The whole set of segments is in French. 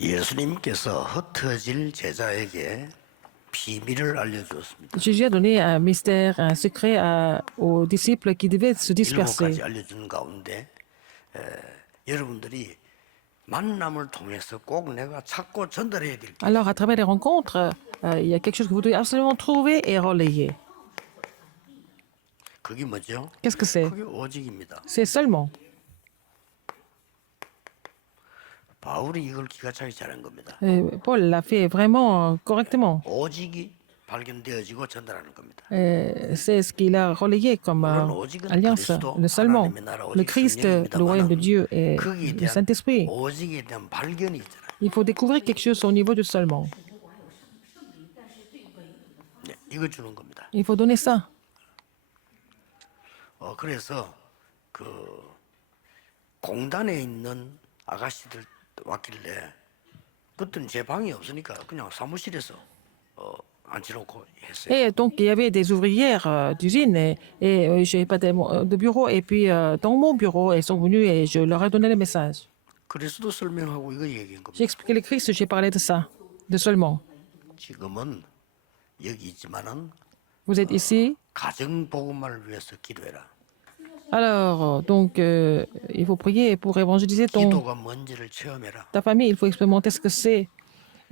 예수님께서 흩어질 제자에게 비밀을 알려주었습니다. Jésus a donné un mystère, un secret aux disciples qui devaient se 일곱 disperser. 가지 알려주는 가운데 여러분들이 만남을 통해서 꼭 내가 찾고 전달해야 될 게 Alors, à travers les rencontres, il y a quelque chose que vous devez absolument trouver et relayer. 그게 뭐죠? Qu'est-ce que c'est? 그게 오직입니다. C'est seulement. 바울이 이걸 기가 차게 잘한 겁니다. Paul l'a fait vraiment correctement. 오직이 발견되어지고 전달하는 겁니다. C'est ce qu'il a relayé comme 물론 오직은 alliance. 그리스도, Le seulement. 하나님의 나라, Le 오직 Christ, le royaume de 성령입니다만은 Dieu et 거기에 le 대한 Saint-Esprit. 오직에 대한 발견이 있잖아요. Il faut découvrir quelque chose au niveau du seulement. 네, 이거 주는 겁니다. Il faut donner ça. 그래서 그 공단에 있는 아가씨들 왔길래 그때는 제 방이 없으니까 그냥 사무실에서 앉혀놓고 했어요. Et donc, il y avait des ouvrières d'usine et je n'avais pas de bureau. Et puis, dans mon bureau, elles sont venues et je leur ai donné le message. 그래서도 설명하고 이거 얘기한 겁니다. J'ai expliqué le Christ, j'ai parlé de ça, de seulement. 지금은 여기 있지만은 Vous êtes ici. 가정 복음만을 위해서 기도해라. Alors, donc, il faut prier pour évangéliser 기도가 뭔지를 체험해라. ta famille. Il faut expérimenter ce que c'est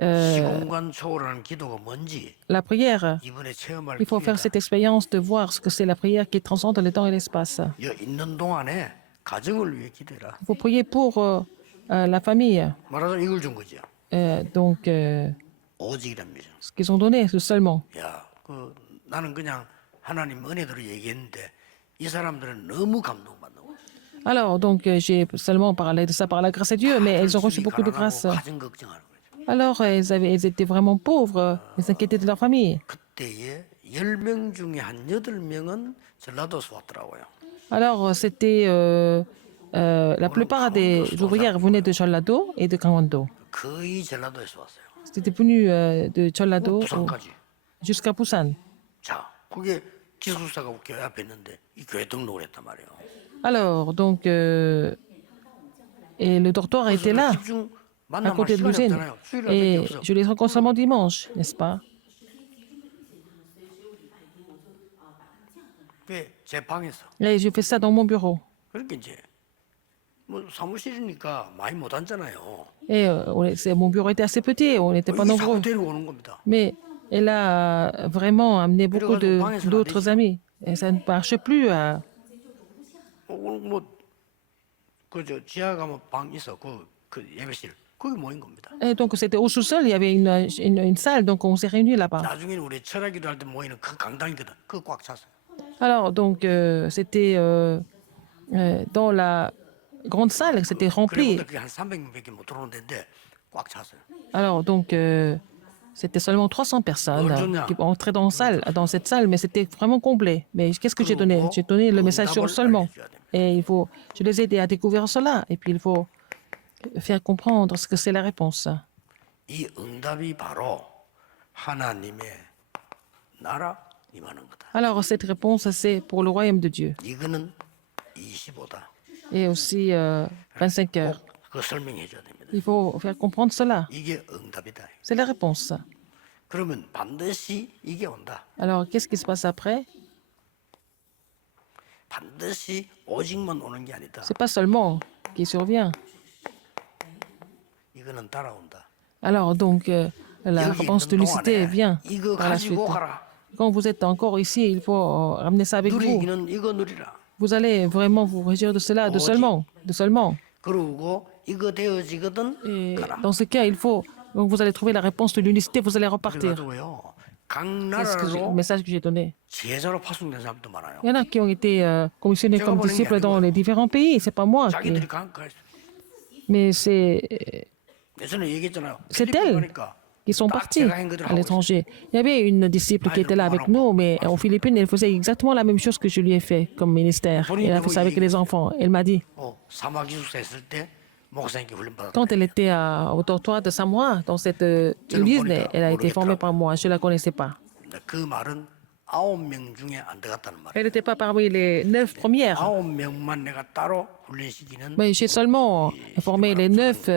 시공간 초월하는 기도가 뭔지 la prière. 이번에 체험할 Il faut faire 기회다. cette expérience de voir ce que c'est la prière qui transcende le temps et l'espace. 여기 있는 동안에 가정을 위해 기도해라. Il faut prier pour la famille. 말하자면 이걸 준 거죠. Donc, 오직이랍니다. ce qu'ils ont donné, c'est seulement. 야, 나는 그냥 하나님 은혜대로 얘기했는데 이 사람들은 너무 감동받는 거야. Alors, donc, j'ai seulement parlé de ça par la grâce de Dieu, mais elles ont reçu beaucoup de grâce. 가정 걱정하는 거죠. Alors, elles étaient vraiment pauvres, elles s'inquiétaient de leur famille. 그때에 10명 중에 한 8명은 전라도에서 왔더라고요. Alors, c'était la plupart des ouvrières venaient de Cholado et de Kangwando. 거의 전라도에서 왔어요. C'était venu de Cholado 부산까지. jusqu'à Busan. 자, 그게 기숙사가 교회 앞에 있는데 이 교회 등록을 했단 말이에요. Alors, donc, et le dortoir était là, 집중 à 만나면 côté de 시간이 l'usine. 없잖아요. 수요일날 Et 밖에 없어. je les rencontre seulement dimanche, n'est-ce pas? 제 방에서. Et je fais ça dans mon bureau. 그러니까 이제 뭐 사무실이니까 많이 못 앉잖아요. Et mon bureau était assez petit, on n'était pas 이게 nombreux. 자꾸 데리고 오는 겁니다. Mais elle a vraiment amené beaucoup d'autres amis. Et ça ne marche plus. 그저 지하 가면 방 있어. 그 예배실. 거기 모인 겁니다. Et donc, c'était au sous-sol, il y avait une salle, donc on s'est réunis là-bas. 나중에 우리 철학기도 할 때 모이는 그 강당이거든. 그거 꽉 찼어요. Alors, donc, c'était dans la grande salle, c'était rempli. 그래도 그게 한 300명밖에 못 들어오는 데인데 꽉 찼어요. Alors, donc, c'était seulement 300 personnes qui entraient dans cette salle, mais c'était vraiment complet. Mais qu'est-ce que j'ai donné? J'ai donné le message sur seulement. Et je les ai aidés à découvrir cela. Et puis, il faut faire comprendre ce que c'est la réponse. 이 응답이 바로 하나님의 나라 임하는 거다. Alors, cette réponse, c'est pour le royaume de Dieu. 이거는 25다. Et aussi 25 heures. 그거 설명해 줘야 됩니다. Il faut faire comprendre cela. 이게 응답이다. C'est la réponse. 그러면 반드시 이게 온다. Alors, qu'est-ce qui se passe après? 반드시 오직만 오는 게 아니다. C'est pas seulement qui survient. 이거는 따라온다. Alors, donc, la 여기 réponse de 있는 lucité 동안에 vient 이거 par la suite. 가지고 가라. Quand vous êtes encore ici, il faut ramener ça avec vous. 누리기는 이거 누리라. Vous allez vraiment vous réjouir de cela, de seulement, de seulement. 그러고 이거 되어지거든 Et 가라. dans ce cas, il faut, donc vous allez trouver la réponse de l'unicité, vous allez repartir. 그래가지고요. 각 C'est le 나라로 message que j'ai donné. 제자로 파송된 사람도 많아요. Il y en a qui ont été commissionnés comme disciples dans les différents pays. C'est pas moi. 자기들이 가 Mais c'est 예전에 얘기했잖아요. C'est 필리핀 elle. 가니까 qui sont 딱 partis 제가 한 그대로 à 하고 l'étranger. Il y avait une disciple qui était là avec nous, mais aux Philippines, elle faisait exactement la même chose que je lui ai fait comme ministère. Elle a fait ça avec les enfants. Elle m'a dit, 있어요. 사마 기숙사 있을 때 목사님께 훈련 받았다. quand elle était au dortoir de Samoa, dans cette église, elle a été formée par moi. Je ne la connaissais pas. 그 말은 9명 중에 안 들어갔다는 말이에요. Elle n'était pas parmi les 9 premières. 9명만 내가 따로 훈련시키는 Mais j'ai seulement formé les 9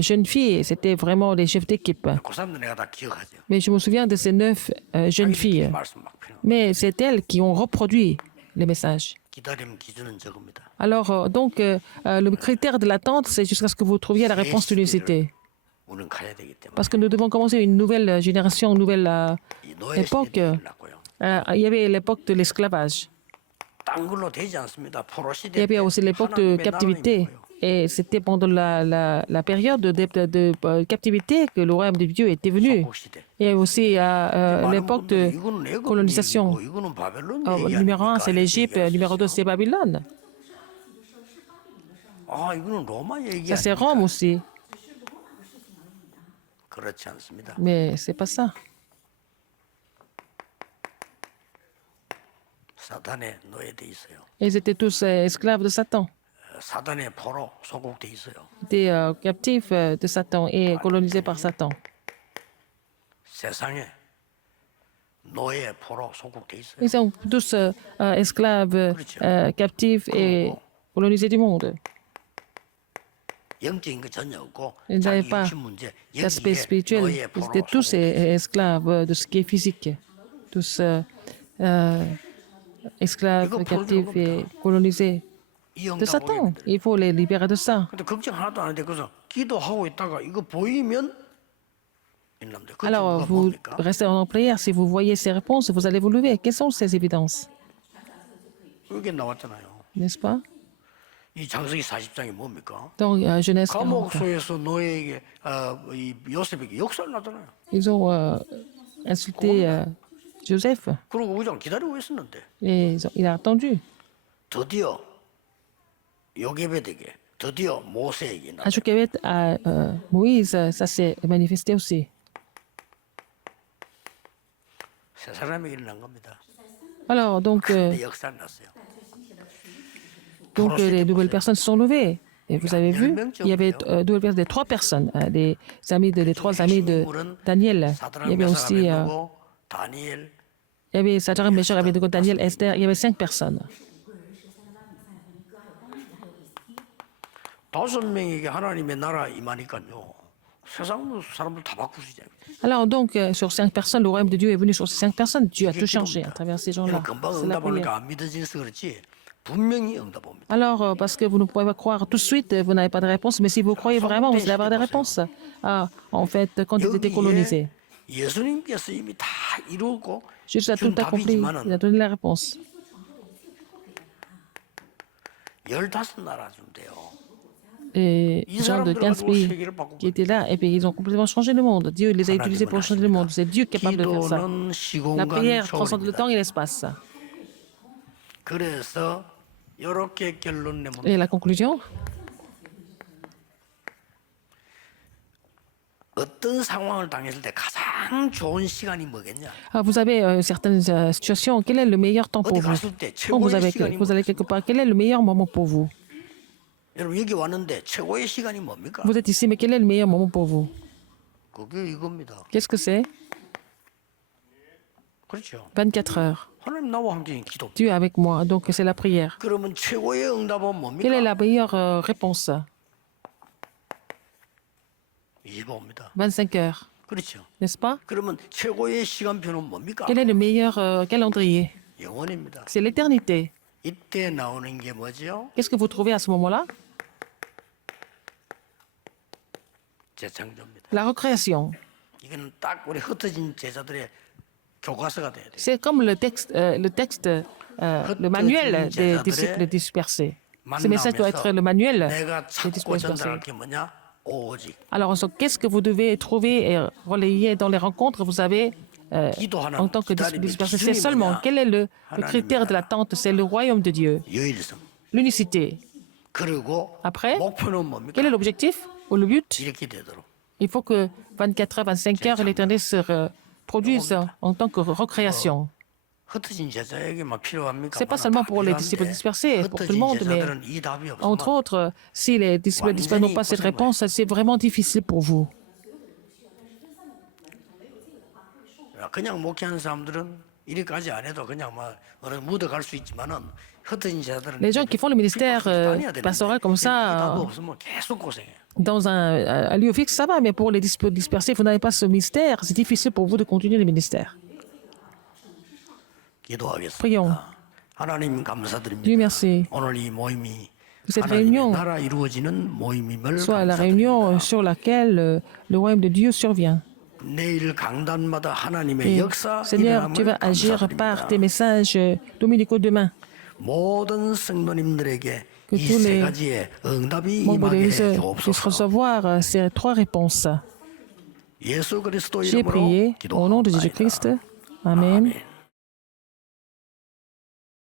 jeunes filles. C'était vraiment les chefs d'équipe. 그 사람들 내가 다 기억하죠. Mais je me souviens de ces 9 jeunes filles. 말씀 막 필요. Mais c'est elles qui ont reproduit les messages. 기다림 기준은 저겁니다. Alors, le critère de l'attente, c'est jusqu'à ce que vous trouviez la réponse de l'unicité. 우리는 가야 되기 때문에 Parce que nous devons commencer une nouvelle génération, une nouvelle 이 노예 époque. 시대를 났고요. Il y avait l'époque de l'esclavage. 딴 걸로 되지 않습니다. 포로 Il 시대 y avait aussi l'époque de captivité. Et c'était pendant la période de captivité que le royaume de Dieu était venu. 국 시대. Et aussi l'époque de 이거는 애굽 colonisation. 얘기고 이거는 바벨론 Numéro 1, 얘기하니까 c'est l'Égypte. Numéro 2, c'est Babylone. 아 이거는 로마 얘기 Ça, c'est Rome aussi. 그렇지 않습니다. Mais c'est pas ça. 사탄의 노예돼 있어요. Ils étaient tous esclaves de Satan. 사탄의 포로 소국돼 있어요. Ils étaient captifs de Satan et colonisés par Satan. 세상에 노예 포로 소국돼 있어요. Ils sont tous esclaves, captifs et colonisés du monde. 영적인 거 전혀 없고 Ils n'avaient 자기 pas 육신 문제 d'aspect 여기에 spirituel. 노예 Ils 포로 étaient tous esclaves de ce qui est physique. Tous esclaves, captifs et colonisés 이 de Satan. Il faut les libérer de ça. 근데 걱정 하나도 안 하는데 그래서 기도하고 있다가 이거 보이면 이놈들 그게 Alors, 뭐가 vous 뭡니까? restez en prière. Si vous voyez ces réponses, vous allez vous lever. Quelles sont ces évidences? 여기 나왔잖아요. N'est-ce pas? 이 장세기 40장이 뭡니까? Dans Genèse 40, 감옥소에서 노예에게 이 요셉에게 역사를 나잖아요. ils ont insulté Joseph. 그러고 그냥 기다리고 있었는데 Et il a attendu. 드디어 요게벳에게 드디어 모세에게 나. À Jochebed, à Moïse, ça s'est manifesté aussi. 세 사람에게 일어난 겁니다. Alors, 근데 역사를 났어요. les nouvelles personnes se sont levées. Et vous avez vu, il y avait des 3 personnes, les trois amis de Daniel. Il y avait aussi, 다니엘, il y avait Sadrach, Meshach, Abednego, Daniel, Esther. Il y avait 5 personnes. 5명에게 하나님의 나라 임하니까요. 세상 사람들 다 바꾸시잖아요. Alors sur 5 personnes, le royaume de Dieu est venu sur ces 5 personnes. Dieu a tout changé à travers ces gens-là. 금방 C'est la prière. 응답하니까 안 믿어져서 그렇지 분명히 응답합니다. Alors, parce que vous ne pouvez pas croire tout de suite, vous n'avez pas de réponse. Mais si vous croyez vraiment, vous allez avoir des réponses. Ah, en fait, quand ils étaient colonisés, 예수님께서 이미 다 이루고 Jésus a tout 준 accompli. Il a 답이지만은 donné la réponse. 15나라 좀 돼요. Et 이 gens de 사람들 15 가지고 pays 세계를 바꾸고 qui étaient là, et puis ils ont complètement changé le monde. Dieu les a utilisés pour changer le monde. C'est Dieu qui est capable de faire ça. 기도는 La 시공간 prière transcende le 초월입니다. temps et l'espace. 그래서 이렇게 결론 내면 Et la conclusion, 어떤 상황을 당했을 때 가장 좋은 시간이 뭐겠냐? vous avez certaines situations. Quel est le meilleur temps pour 어디 vous? 갔을 때 Quand 최고의 시간이 vous allez quelque part, quel est le meilleur moment pour vous? 여러분 여기 왔는데 최고의 시간이 뭡니까? Vous êtes ici, mais quel est le meilleur moment pour vous? 그게 이겁니다. Qu'est-ce que c'est? 그렇죠. 24 heures. 하나님 나와 함께 기도. Dieu est avec moi, donc c'est la prière. 그러면 최고의 응답은 Quelle est 뭡니까? la meilleure réponse? 25입니다. 25 heures, 그렇죠. n'est-ce pas? 그러면 최고의 시간표는 뭡니까? Quel est le meilleur calendrier? 영원입니다. C'est l'éternité. 이때 나오는 게 뭐죠? Qu'est-ce que vous trouvez à ce moment-là? 재창조입니다. La recréation. 이거는 딱 우리 흩어진 제자들의 교과서가 돼야 돼요. C'est comme le texte, le manuel des disciples dispersés. Ce message doit être le manuel 내가 des 찾고 disciples 전달할 dispersés. 게 뭐냐? 오직 Alors, qu'est-ce que vous devez trouver et relayer dans les rencontres? Vous avez, en tant que disciple dispersé, c'est seulement quel est le critère de l'attente? C'est le royaume de Dieu, 유일성. l'unicité. 그리고 Après, 목표는 뭡니까? quel est l'objectif ou le but? 이렇게 되도록. Il faut que 24 heures, 25 heures, l'éternité se produise en tant que recréation. 흩어진 제자에게만 필요합니까? C'est pas seulement pour les disciples dispersés, pour tout le monde, mais 제자들은 이 답이 entre 없으면 autres, si les disciples dispersés n'ont pas cette réponse, c'est vraiment difficile pour vous. 그냥 목회하는 사람들은 이래까지 안 해도 그냥 뭐 어느 묻어 갈 수 있지만은 흩어진 자들은 Les gens qui font le ministère pastoral comme ça, 답 없으면 계속 고생해. dans un lieu fixe, ça va, mais pour les disperser, vous n'avez pas ce mystère, c'est difficile pour vous de continuer le ministère. 기도하겠습니다. Prions. 하나님 감사드립니다. Dieu merci. 오늘 이 모임이 Que cette 하나님의 réunion 나라 이루어지는 모임임을 soit la 감사드립니다. réunion sur laquelle le royaume de Dieu survient. 내일 강단마다 하나님의 Et, 역사 Seigneur, tu vas 일어남을 agir 감사드립니다. par tes messages dominicaux demain. 모든 성도님들에게 Que 이 tous 세 les 가지의 응답이 membres de 임하게 해 l'Église puissent 주옵소서. recevoir ces 3 réponses. 예수 그리스도 J'ai 이름으로 prié au nom de 기도하옵나이다. Jésus-Christ. Amen. 아멘.